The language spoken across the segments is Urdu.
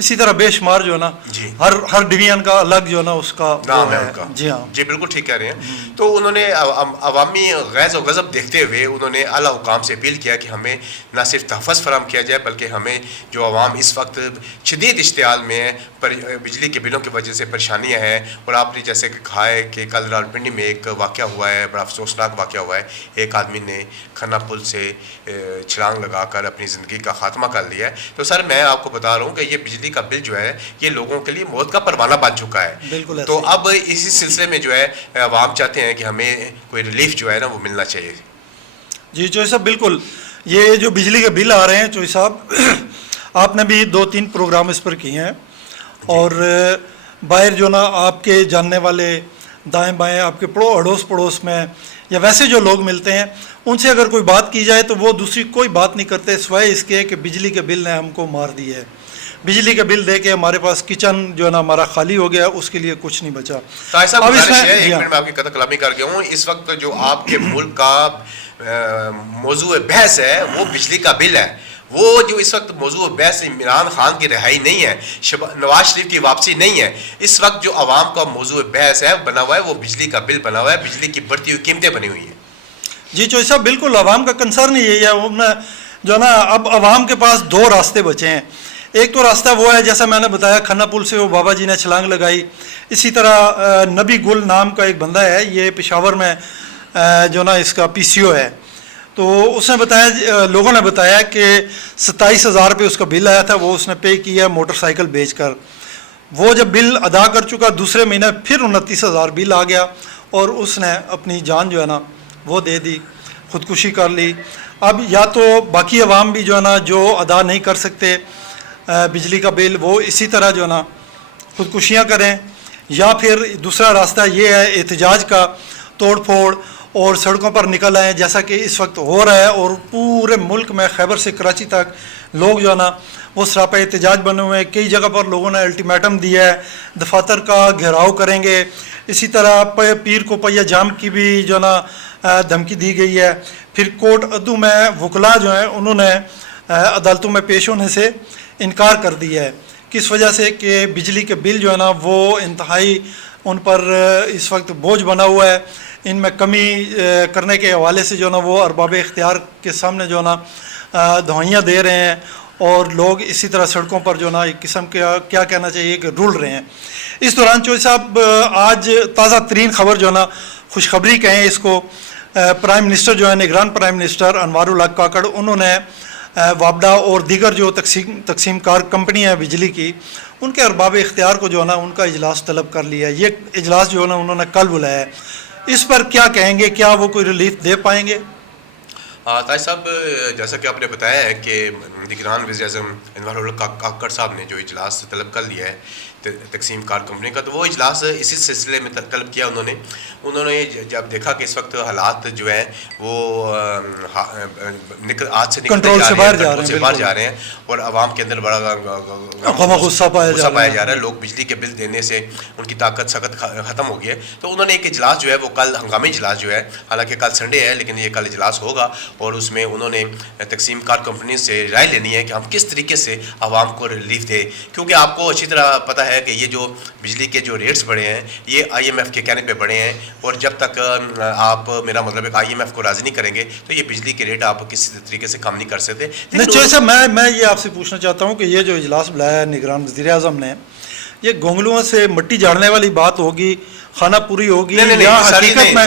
اسی طرح بے شمار جو ہے نا جی ہر ڈویژن کا الگ جو ہے نا اس کا نام ہے ان کا. جی ہاں جی بالکل ٹھیک کہہ رہے ہیں. تو انہوں نے عوامی غیظ و غضب دیکھتے ہوئے انہوں نے اعلیٰ حکام سے اپیل کیا کہ ہمیں نہ صرف تحفظ فراہم کیا جائے بلکہ ہمیں جو عوام اس وقت شدید اشتعال میں ہے بجلی کے بلوں کی وجہ سے پریشانیاں ہیں. اور آپ نے جیسے کہ کہا ہے کہ کل راولپنڈی میں ایک واقعہ ہوا ہے, بڑا افسوسناک واقعہ ہوا ہے. ایک آدمی نے کھنہ پل سے چھلانگ لگا کر اپنی زندگی کا خاتمہ کر لیا ہے. تو سر میں آپ کو بتا رہا ہوں کہ یہ بجلی کا بل جو ہے یہ لوگوں کے لیے موت کا پروانہ بن چکا ہے. بالکل. تو اب اسی سلسلے میں جو ہے عوام چاہتے ہیں کہ ہمیں کوئی ریلیف جو ہے نا وہ ملنا چاہیے. جی چوہی صاحب بالکل, یہ جو بجلی کے بل آ رہے ہیں چوہی صاحب آپ نے بھی 2-3 پروگرام اس پر کیے ہیں, اور باہر جو نا آپ کے جاننے والے دائیں بائیں آپ کے اڑوس پڑوس میں یا ویسے جو لوگ ملتے ہیں ان سے اگر کوئی بات کی جائے تو وہ دوسری کوئی بات نہیں کرتے سوائے اس کے کہ بجلی کے بل نے ہم کو مار دی ہے, بجلی کے بل دے کے ہمارے پاس کچن جو ہے نا ہمارا خالی ہو گیا, اس کے لیے کچھ نہیں بچا. اب اس میں ایک منٹ میں آپ کی قطع کلامی کر گیا ہوں. اس وقت جو آپ کے ملک کا موضوع بحث ہے وہ بجلی کا بل ہے. وہ جو اس وقت موضوع بحث عمران خان کی رہائی نہیں ہے, نواز شریف کی واپسی نہیں ہے. اس وقت جو عوام کا موضوع بحث ہے بنا ہوا ہے وہ بجلی کا بل بنا ہوا ہے, بجلی کی بڑھتی ہوئی قیمتیں بنی ہوئی ہیں. جی چوہی صاحب بالکل عوام کا کنسرن یہی ہے. جو نا اب عوام کے پاس 2 راستے بچے ہیں. ایک تو راستہ وہ ہے جیسا میں نے بتایا کھنہ پل سے وہ بابا جی نے چھلانگ لگائی. اسی طرح نبی گل نام کا ایک بندہ ہے, یہ پشاور میں جو نا اس کا PCO ہے. تو اس نے بتایا, لوگوں نے بتایا کہ 27,000 روپے اس کا بل آیا تھا, وہ اس نے پے کیا موٹر سائیکل بیچ کر. وہ جب بل ادا کر چکا دوسرے مہینے پھر 29,000 بل آ گیا اور اس نے اپنی جان جو ہے نا وہ دے دی, خودکشی کر لی. اب یا تو باقی عوام بھی جو ہے نا جو ادا نہیں کر سکتے بجلی کا بل وہ اسی طرح جو ہے نا خودکشیاں کریں, یا پھر دوسرا راستہ یہ ہے احتجاج کا, توڑ پھوڑ اور سڑکوں پر نکل آئیں جیسا کہ اس وقت ہو رہا ہے. اور پورے ملک میں خیبر سے کراچی تک لوگ جو ہے نا وہ سراپا احتجاج بنے ہوئے ہیں. کئی جگہ پر لوگوں نے الٹیمیٹم دیا ہے, دفاتر کا گھیراؤ کریں گے. اسی طرح پیر کو پہیا جام کی بھی جو ہے نا دھمکی دی گئی ہے. پھر کوٹ ادو میں وکلا جو ہیں انہوں نے عدالتوں میں پیش ہونے سے انکار کر دیا ہے. کس وجہ سے کہ بجلی کے بل جو ہے نا وہ انتہائی ان پر اس وقت بوجھ بنا ہوا ہے. ان میں کمی کرنے کے حوالے سے جو ہے نا وہ ارباب اختیار کے سامنے جو ہے نا دہائیاں دے رہے ہیں, اور لوگ اسی طرح سڑکوں پر جو ہے نا ایک قسم کا کیا کہنا چاہیے کہ رول رہے ہیں. اس دوران چوہی صاحب آج تازہ ترین خبر جو ہے نا خوشخبری کہیں اس کو, پرائم منسٹر جو ہے نگران پرائم منسٹر انوار الحق کاکڑ انہوں نے وابڈا اور دیگر جو تقسیم کار کمپنی ہیں بجلی کی ان کے ارباب اختیار کو جو ہے نا ان کا اجلاس طلب کر لیا ہے. یہ اجلاس جو ہے نا انہوں نے کل بلایا ہے. اس پر کیا کہیں گے, کیا وہ کوئی ریلیف دے پائیں گے؟ تاج صاحب جیسا کہ آپ نے بتایا ہے کہ نگران وزیر اعظم انوار الحق کاکڑ صاحب نے جو اجلاس طلب کر لیا ہے تقسیم کار کمپنی کا, تو وہ اجلاس اسی سلسلے میں طلب کیا. انہوں نے جب دیکھا کہ اس وقت حالات جو ہیں وہ آج سے کنٹرول سے باہر جا رہے ہیں اور عوام کے اندر بڑا غصہ پایا جا رہا ہے. لوگ بجلی کے بل دینے سے ان کی طاقت سخت ختم ہو گئی ہے. تو انہوں نے ایک اجلاس جو ہے وہ کل ہنگامی اجلاس جو ہے, حالانکہ کل سنڈے ہے لیکن یہ کل اجلاس ہوگا, اور اس میں انہوں نے تقسیم کار کمپنی سے رائے لینی ہے کہ ہم کس طریقے سے عوام کو ریلیف دیں. کیونکہ آپ کو اچھی طرح پتہ ہے کہ یہ جو بجلی کے جو ریٹس بڑھے ہیں یہ IMF کے کہنے پہ بڑھے ہیں, اور جب تک آپ میرا مطلب ہے کہ IMF کو راضی نہیں کریں گے تو یہ بجلی کے ریٹ آپ کسی طریقے سے کم نہیں کر سکتے. میں یہ آپ سے پوچھنا چاہتا ہوں کہ یہ جو اجلاس بلایا ہے نگران وزیر اعظم نے, یہ گونگلوں سے مٹی جھاڑنے والی بات ہوگی, خانہ پوری ہوگی, یا حقیقت میں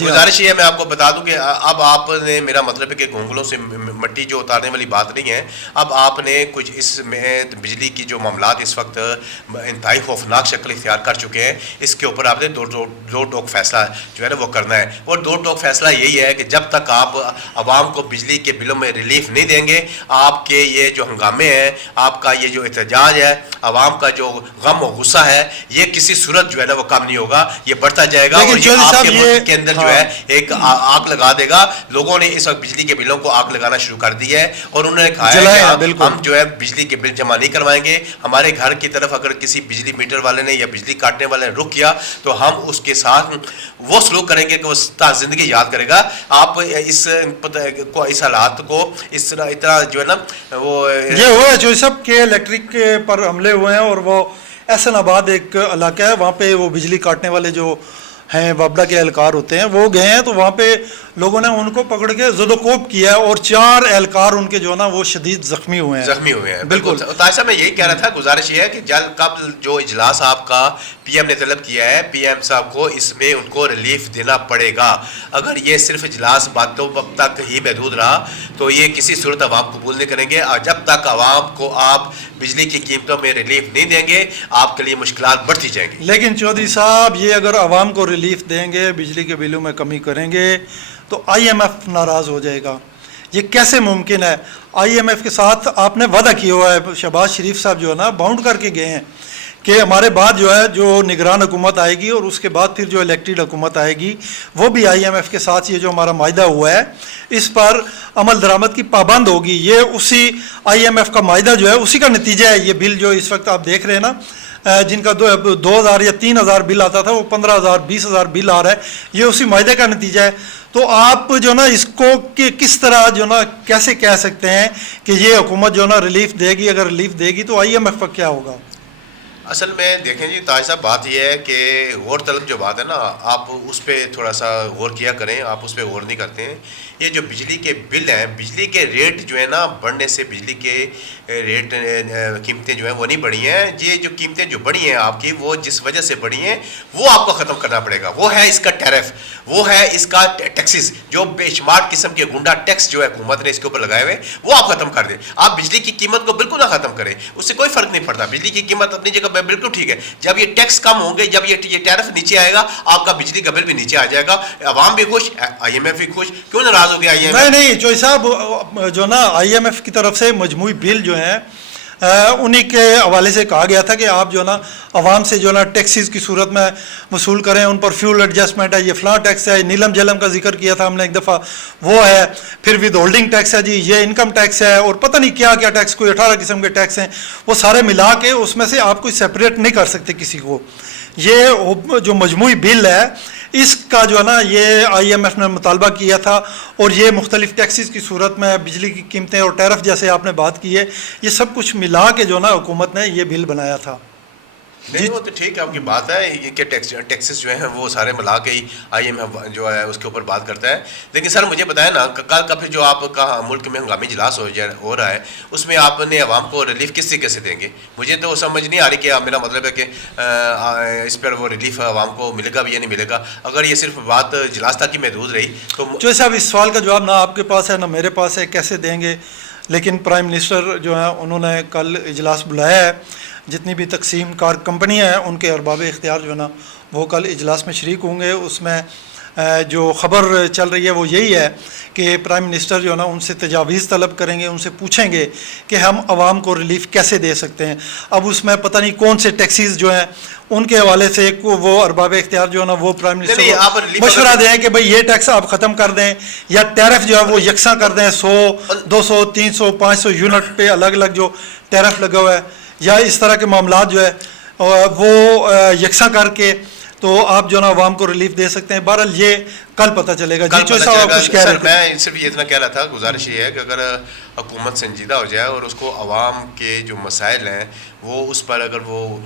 گزارش یہ ہے میں آپ کو بتا دوں کہ اب آپ نے میرا مطلب ہے کہ گونگلوں سے مٹی جو اتارنے والی بات نہیں ہے. اب آپ نے کچھ اس میں بجلی کی جو معاملات اس وقت انتہائی خوفناک شکل اختیار کر چکے ہیں, اس کے اوپر آپ نے دو ٹوک فیصلہ جو ہے نا وہ کرنا ہے. اور دو ٹوک فیصلہ یہی ہے کہ جب تک آپ عوام کو بجلی کے بلوں میں ریلیف نہیں دیں گے, آپ کے یہ جو ہنگامے ہیں, آپ کا یہ جو احتجاج ہے, عوام کا جو غم و غصہ ہے, یہ کسی صورت جو ہے نا وہ کم نہیں ہوگا, یہ بڑھتا جائے گا اور یہ آپ کے ملک کے اندر جو ہے ایک آگ لگا دے گا. لوگوں نے اس وقت بجلی کے بلوں کو آگ لگانا شروع کر دی ہے اور انہوں نے کہا جلائے ہے ہیں، کہ بالکل۔ ہم جو ہے بجلی کے بل جمع نہیں کروائیں گے. ہمارے گھر کی طرف اگر کسی بجلی میٹر والے نے یا بجلی کاٹنے والے نے رک کیا تو ہم اس کے ساتھ وہ سلوک کریں گے کہ وہ زندگی یاد کرے گا. آپ اس حالات کو اس طرح اتنا جو ہے نا وہ یہ ہوا ہے جو سب کے الیکٹرک پر حملے ہوئے ہیں، اور وہ احسن آباد ایک علاقہ ہے، وہاں پہ وہ بجلی کاٹنے والے جو ہیں وابڈا کے اہلکار ہوتے ہیں وہ گئے ہیں، تو وہاں پہ لوگوں نے ان کو پکڑ کے زد و کوب کیا ہے، اور 4 اہلکار ان کے جو ہے نا وہ شدید زخمی ہوئے ہیں. بالکل. طاہر صاحب میں یہی کہہ رہا تھا، گزارش یہ ہے کہ جلد قبل جو اجلاس آپ کا پی ایم نے طلب کیا ہے، پی ایم صاحب کو اس میں ان کو ریلیف دینا پڑے گا. اگر یہ صرف اجلاس باتوں تک ہی محدود رہا تو یہ کسی صورت عوام قبول نہیں کریں گے، اور جب تک عوام کو آپ بجلی کی قیمتوں میں ریلیف نہیں دیں گے آپ کے لیے مشکلات بڑھتی جائیں گی. لیکن چودھری صاحب یہ اگر عوام کو ریلیف دیں گے، بجلی کے بلوں میں کمی کریں گے تو آئی ایم ایف ناراض ہو جائے گا. یہ کیسے ممکن ہے؟ آئی ایم ایف کے ساتھ آپ نے وعدہ کیا ہوا ہے، شہباز شریف صاحب جو ہے نا باؤنڈ کر کے گئے ہیں کہ ہمارے بعد جو ہے جو نگران حکومت آئے گی اور اس کے بعد پھر جو الیکٹڈ حکومت آئے گی وہ بھی آئی ایم ایف کے ساتھ یہ جو ہمارا معاہدہ ہوا ہے اس پر عمل درآمد کی پابند ہوگی. یہ اسی آئی ایم ایف کا معاہدہ جو ہے اسی کا نتیجہ ہے. یہ بل جو اس وقت آپ دیکھ رہے ہیں نا جن کا 2000 یا 3000 بل آتا تھا وہ 15000 20000 بل آ رہا ہے، یہ اسی معاہدے کا نتیجہ ہے. تو آپ جو نا اس کو کس طرح جو نا کیسے کہہ سکتے ہیں کہ یہ حکومت جو نا ریلیف دے گی؟ اگر ریلیف دے گی تو آئی ایم ایف کا کیا ہوگا؟ اصل میں دیکھیں جی طاہر صاحب، بات یہ ہے کہ غور طلب جو بات ہے نا آپ اس پہ تھوڑا سا غور کیا کریں. آپ اس پہ غور نہیں کرتے ہیں. یہ جو بجلی کے بل ہیں، بجلی کے ریٹ جو ہے نا بڑھنے سے بجلی کے ریٹ قیمتیں جو ہیں وہ نہیں بڑھی ہیں. یہ جو قیمتیں جو بڑھی ہیں آپ کی وہ جس وجہ سے بڑھی ہیں وہ آپ کو ختم کرنا پڑے گا. وہ ہے اس کا ٹیرف، وہ ہے اس کا ٹیکسز، جو بے شمار قسم کے گنڈا ٹیکس جو ہے حکومت نے اس کے اوپر لگائے ہوئے وہ آپ ختم کر دیں. آپ بجلی کی قیمت کو بالکل نہ ختم کریں، اس سے کوئی فرق نہیں پڑتا. بجلی کی قیمت اپنی جگہ بالکل ٹھیک ہے. جب یہ ٹیکس کم ہوں گے، جب یہ ٹیرف نیچے آئے گا آپ کا بجلی کا بل بھی نیچے آ جائے گا. عوام بھی خوش، آئی ایم ایف بھی خوش. کیوں ناراض ہو گیا آئی ایم ایف؟ نہیں چوئی صاحب، جو نا آئی ایم ایف کی طرف سے مجموعی بل جو ہیں انہی کے حوالے سے کہا گیا تھا کہ آپ جو نا عوام سے جو نا ٹیکسز کی صورت میں وصول کریں، ان پر فیول ایڈجسٹمنٹ ہے، یہ فلاں ٹیکس ہے، نیلم جلم کا ذکر کیا تھا ہم نے ایک دفعہ، وہ ہے، پھر ود ہولڈنگ ٹیکس ہے جی، یہ انکم ٹیکس ہے، اور پتہ نہیں کیا کیا ٹیکس، کوئی 18 قسم کے ٹیکس ہیں. وہ سارے ملا کے اس میں سے آپ کوئی سیپریٹ نہیں کر سکتے کسی کو. یہ جو مجموعی بل ہے اس کا جو ہے نا یہ آئی ایم ایف نے مطالبہ کیا تھا، اور یہ مختلف ٹیکسز کی صورت میں بجلی کی قیمتیں اور ٹیرف جیسے آپ نے بات کی ہے، یہ سب کچھ ملا کے جو ہے نا حکومت نے یہ بل بنایا تھا. نہیں وہ تو ٹھیک ہے آپ کی بات ہے کہ ٹیکسز جو ہیں وہ سارے ملا کے ہی آئی ایم ایف جو ہے اس کے اوپر بات کرتا ہے. لیکن سر مجھے بتائیں نا کل کا پھر جو آپ کا ملک میں ہنگامی اجلاس ہو رہا ہے اس میں آپ نے عوام کو ریلیف کس طریقے سے دیں گے؟ مجھے تو سمجھ نہیں آ رہی کہ میرا مطلب ہے کہ اس پر وہ ریلیف عوام کو ملے گا بھی یا نہیں ملے گا. اگر یہ صرف بات اجلاس تک ہی محدود رہی تو جو صاحب اس سوال کا جواب نہ آپ کے پاس ہے نہ میرے پاس ہے، کیسے دیں گے؟ لیکن پرائم منسٹر جو ہیں انہوں نے کل اجلاس بلایا ہے، جتنی بھی تقسیم کار کمپنیاں ہیں ان کے ارباب اختیار جو ہے نا وہ کل اجلاس میں شریک ہوں گے. اس میں جو خبر چل رہی ہے وہ یہی ہے کہ پرائم منسٹر جو ہے نا ان سے تجاویز طلب کریں گے، ان سے پوچھیں گے کہ ہم عوام کو ریلیف کیسے دے سکتے ہیں. اب اس میں پتہ نہیں کون سے ٹیکسیز جو ہیں ان کے حوالے سے وہ ارباب اختیار جو ہے نا وہ پرائم منسٹر کو مشورہ دیں کہ بھئی یہ ٹیکس آپ ختم کر دیں، یا ٹیرف جو ہے وہ یکساں کر دیں، 100 200 300 500 یونٹ پہ الگ الگ جو ٹیرف لگا ہوا ہے، یا اس طرح کے معاملات جو ہے وہ یکساں کر کے تو آپ جو نا عوام کو ریلیف دے سکتے ہیں. بہرحال یہ کل پتہ چلے گا. جی چوئی صاحب کچھ کہہ رہے تھے. میں صرف یہ اتنا کہہ رہا تھا، گزارش یہ ہے کہ اگر حکومت سنجیدہ ہو جائے اور اس کو عوام کے جو مسائل ہیں وہ اس پر اگر وہ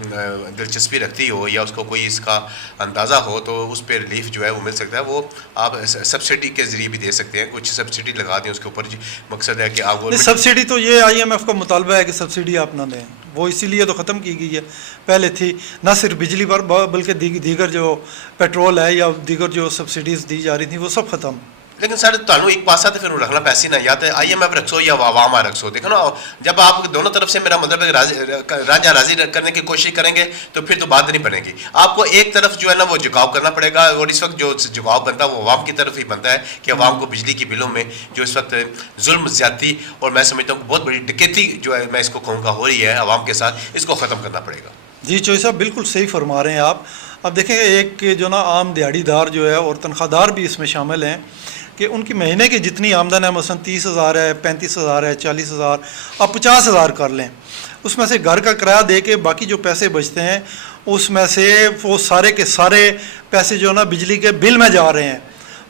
دلچسپی رکھتی ہو یا اس کو کوئی اس کا اندازہ ہو تو اس پہ ریلیف جو ہے وہ مل سکتا ہے. وہ آپ سبسڈی کے ذریعے بھی دے سکتے ہیں، کچھ سبسڈی لگا دیں اس کے اوپر. مقصد ہے کہ آپ سبسڈی تو یہ آئی ایم ایف کا مطالبہ ہے کہ سبسڈی آپ نہ دیں، وہ اسی لیے تو ختم کی گئی ہے. پہلے تھی نہ صرف بجلی پر بلکہ دیگر جو پیٹرول ہے یا دیگر جو سبسڈیز دی جا رہی تھیں وہ سب ختم. لیکن سر تعلق ایک پاسا تو پھر رکھنا پیسے نہ، یا تو آئی ایم ایف رکھو یا عوام رکھو. دیکھو نا جب آپ دونوں طرف سے میرا مطلب ہے راجا راضی کرنے کی کوشش کریں گے تو پھر تو بات نہیں بنے گی. آپ کو ایک طرف جو ہے نا وہ جھکاؤ کرنا پڑے گا، اور اس وقت جو جھکاؤ بنتا ہے وہ عوام کی طرف ہی بنتا ہے کہ عوام کو بجلی کی بلوں میں جو اس وقت ظلم زیادتی اور میں سمجھتا ہوں بہت بڑی ڈکیتی جو ہے میں اس کو کہوں گا ہو رہی ہے عوام کے ساتھ، اس کو ختم کرنا پڑے گا. جی چوئی صاحب بالکل صحیح فرما رہے ہیں آپ. اب دیکھیں ایک جو نا عام دیہڑی دار جو ہے اور تنخواہ دار بھی اس میں شامل ہیں، کہ ان کی مہینے کی جتنی آمدن ہے مثلا 30,000 ہے 35,000 ہے 40,000 آپ 50,000 کر لیں, اس میں سے گھر کا کرایہ دے کے باقی جو پیسے بچتے ہیں اس میں سے وہ سارے کے سارے پیسے جو ہے نا بجلی کے بل میں جا رہے ہیں.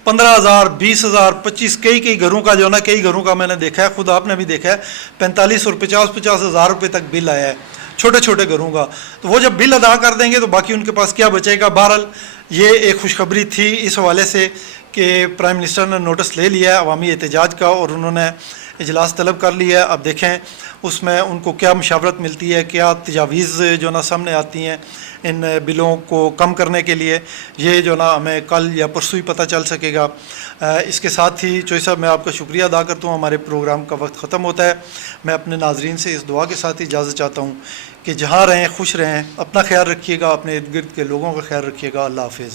15,000 20,000 25 کئی گھروں کا جو ہے نا, کئی گھروں کا میں نے دیکھا ہے, خود آپ نے بھی دیکھا ہے, 45 اور 50 ہزار روپے تک بل آیا ہے چھوٹے چھوٹے گھروں کا. تو وہ جب بل ادا کر دیں گے تو باقی ان کے پاس کیا بچے گا. بہرحال یہ ایک خوشخبری تھی اس حوالے سے کہ پرائم منسٹر نے نوٹس لے لیا ہے عوامی احتجاج کا اور انہوں نے اجلاس طلب کر لیا ہے. اب دیکھیں اس میں ان کو کیا مشاورت ملتی ہے, کیا تجاویز جو نا سامنے آتی ہیں ان بلوں کو کم کرنے کے لیے. یہ جو نا ہمیں کل یا پرسوں ہی پتہ چل سکے گا. اس کے ساتھ ہی چوئی صاحب میں آپ کا شکریہ ادا کرتا ہوں, ہمارے پروگرام کا وقت ختم ہوتا ہے. میں اپنے ناظرین سے اس دعا کے ساتھ ہی اجازت چاہتا ہوں کہ جہاں رہیں خوش رہیں, اپنا خیال رکھیے گا, اپنے ارد گرد کے لوگوں کا خیال رکھیے گا. اللہ حافظ.